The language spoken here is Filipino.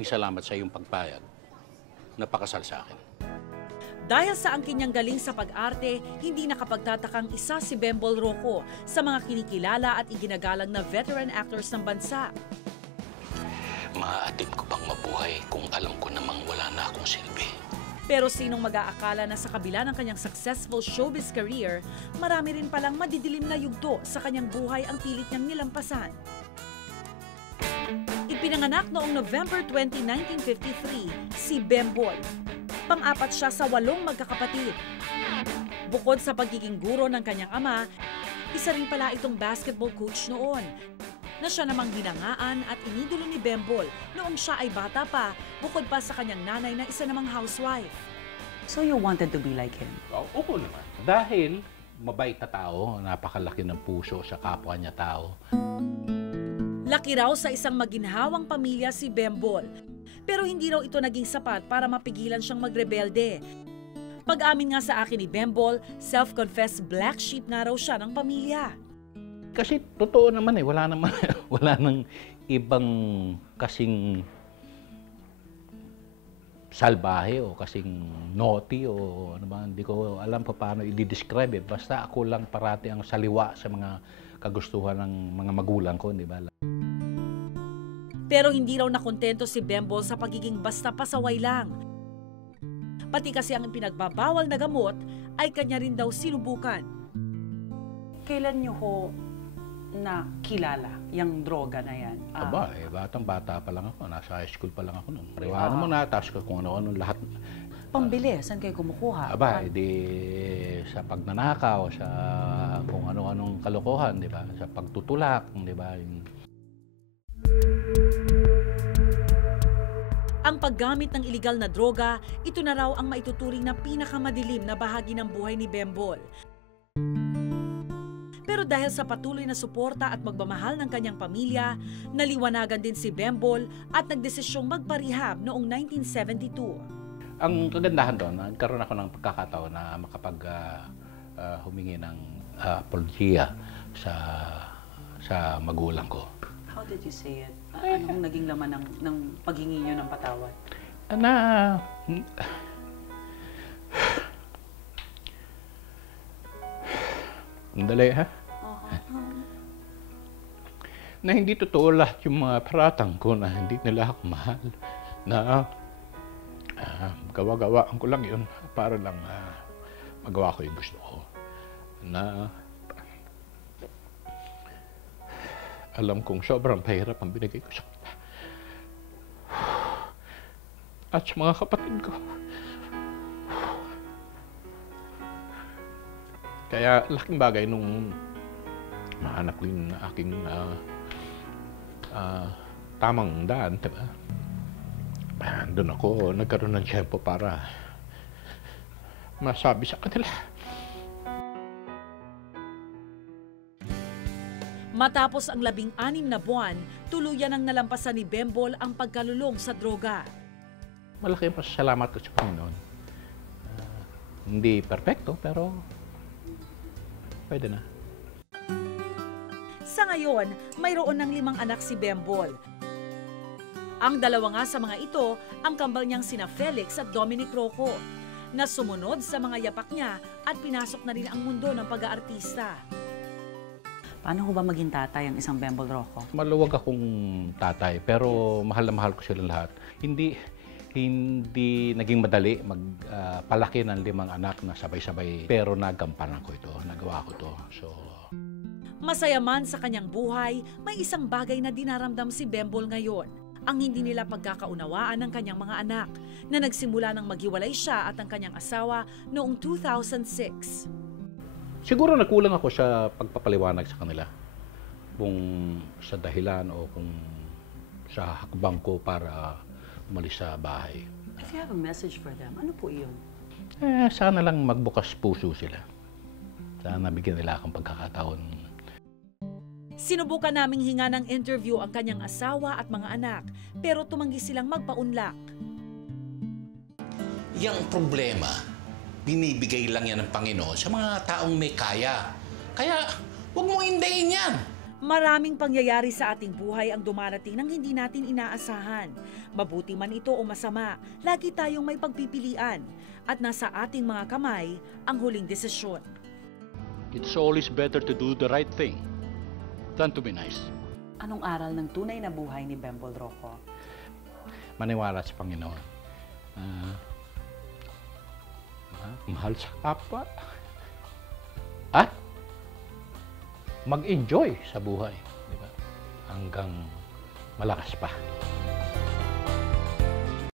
Salamat sa iyong pagpayag na pakasal sa akin. Dahil sa angkin niyang galing sa pag-arte, hindi nakapagtatakang isa si Bembol Rocco sa mga kinikilala at iginagalang na veteran actors ng bansa. Maaatim ko bang mabuhay kung alam ko namang wala na akong silbi? Pero sinong mag-aakala na sa kabila ng kanyang successful showbiz career, marami rin palang madidilim na yugto sa kanyang buhay ang pilit niyang nilampasan. Ipinanganak noong November 20, 1953, si Bembol. Pang-apat siya sa 8 magkakapatid. Bukod sa pagiging guro ng kanyang ama, isa rin pala itong basketball coach noon, na siya namang hinangaan at inidolo ni Bembol noong siya ay bata pa, bukod pa sa kanyang nanay na isa namang housewife. So you wanted to be like him? Oo naman. Dahil mabait na tao, napakalaki ng puso sa kapwa niya tao. Laki raw sa isang maginhawang pamilya si Bembol. Pero hindi raw ito naging sapat para mapigilan siyang magrebelde. Pag-amin nga sa akin ni Bembol, self-confessed black sheep nga raw siya ng pamilya. Kasi totoo naman wala nang ibang kasing salbahe o kasing naughty o ano ba, hindi ko alam pa paano i-describe eh. Basta ako lang parati ang saliwa sa mga kagustuhan ng mga magulang ko, di ba? Pero hindi raw nakontento si Bembol sa pagiging basta pasaway lang. Pati kasi ang pinagbabawal na gamot ay kanya rin daw sinubukan. Kailan niyo ho nakilala yung droga na yan? Aba, batang-bata pa lang ako. Nasa high school pa lang ako noon. Iwanan mo na, tapos kung ano-ano lahat. Pambili, saan kayo kumukuha? Aba, sa pagnanakaw, sa kung ano-anong kalokohan, di ba? Sa pagtutulak, di ba? Ang paggamit ng iligal na droga, ito na raw ang maituturing na pinakamadilim na bahagi ng buhay ni Bembol. Pero dahil sa patuloy na suporta at magmamahal ng kanyang pamilya, naliwanagan din si Bembol at nagdesisyong magparehab noong 1972. Ang kagandahan doon, nagkaroon ako ng pagkakataon na humingi ng apologiya sa magulang ko. How did you say it? Anong naging laman ng paghingi niyo ng patawad? Andali ha? Na hindi totoo lahat yung mga paratang ko na hindi nila ako mahal. Na gawa-gawaan ko lang yun para lang magawa ko yung gusto ko. Na alam kong sobrang pahirap ang binigay ko sa kanila. At sa mga kapatid ko. Kaya laking bagay nung mahanap ko yung aking tamang daan, diba? Doon ako nagkaroon ng tiyempo para masabi sa kanila. Matapos ang 16 na buwan, tuluyan ang nalampasan ni Bembol ang pagkalulong sa droga. Malaki ang pasasalamat ko sa Panginoon. Hindi perfecto, pero pwede na. Sa ngayon, mayroon ng 5 anak si Bembol. Ang 2 nga sa mga ito, ang kambal niyang sina Felix at Dominic Rocco, na sumunod sa mga yapak niya at pinasok na rin ang mundo ng pag-aartista. Paano ho ba maging tatay ang isang Bembol Rocco? Maluwag akong tatay, pero mahal na mahal ko silang lahat. Hindi naging madali magpalaki ng 5 anak na sabay-sabay, pero nagampanan ko ito, nagawa ko ito. So, masaya man sa kanyang buhay, may isang bagay na dinaramdam si Bembol ngayon. Ang hindi nila pagkakaunawaan ng kanyang mga anak, na nagsimula nang maghiwalay siya at ang kanyang asawa noong 2006. siguro nagkulang ako sa pagpapaliwanag sa kanila. Kung sa dahilan o kung sa hakbang ko para umalis sa bahay. If you have a message for them, ano po iyon? Sana lang magbukas puso sila. Sana bigyan nila akong pagkakataon. Sinubukan naming hinga ng interview ang kanyang asawa at mga anak, pero tumanggi silang magpaunlak. Yang problema, binibigay lang yan ng Panginoon sa mga taong may kaya. Kaya, huwag mo hindayin yan. Maraming pangyayari sa ating buhay ang dumarating nang hindi natin inaasahan. Mabuti man ito o masama, lagi tayong may pagpipilian at nasa ating mga kamay ang huling desisyon. It's always better to do the right thing than to be nice. Anong aral ng tunay na buhay ni Bembol Rocco? Maniwala sa Panginoon. Mahal sa kapwa. At mag-enjoy sa buhay. Di ba? Hanggang malakas pa.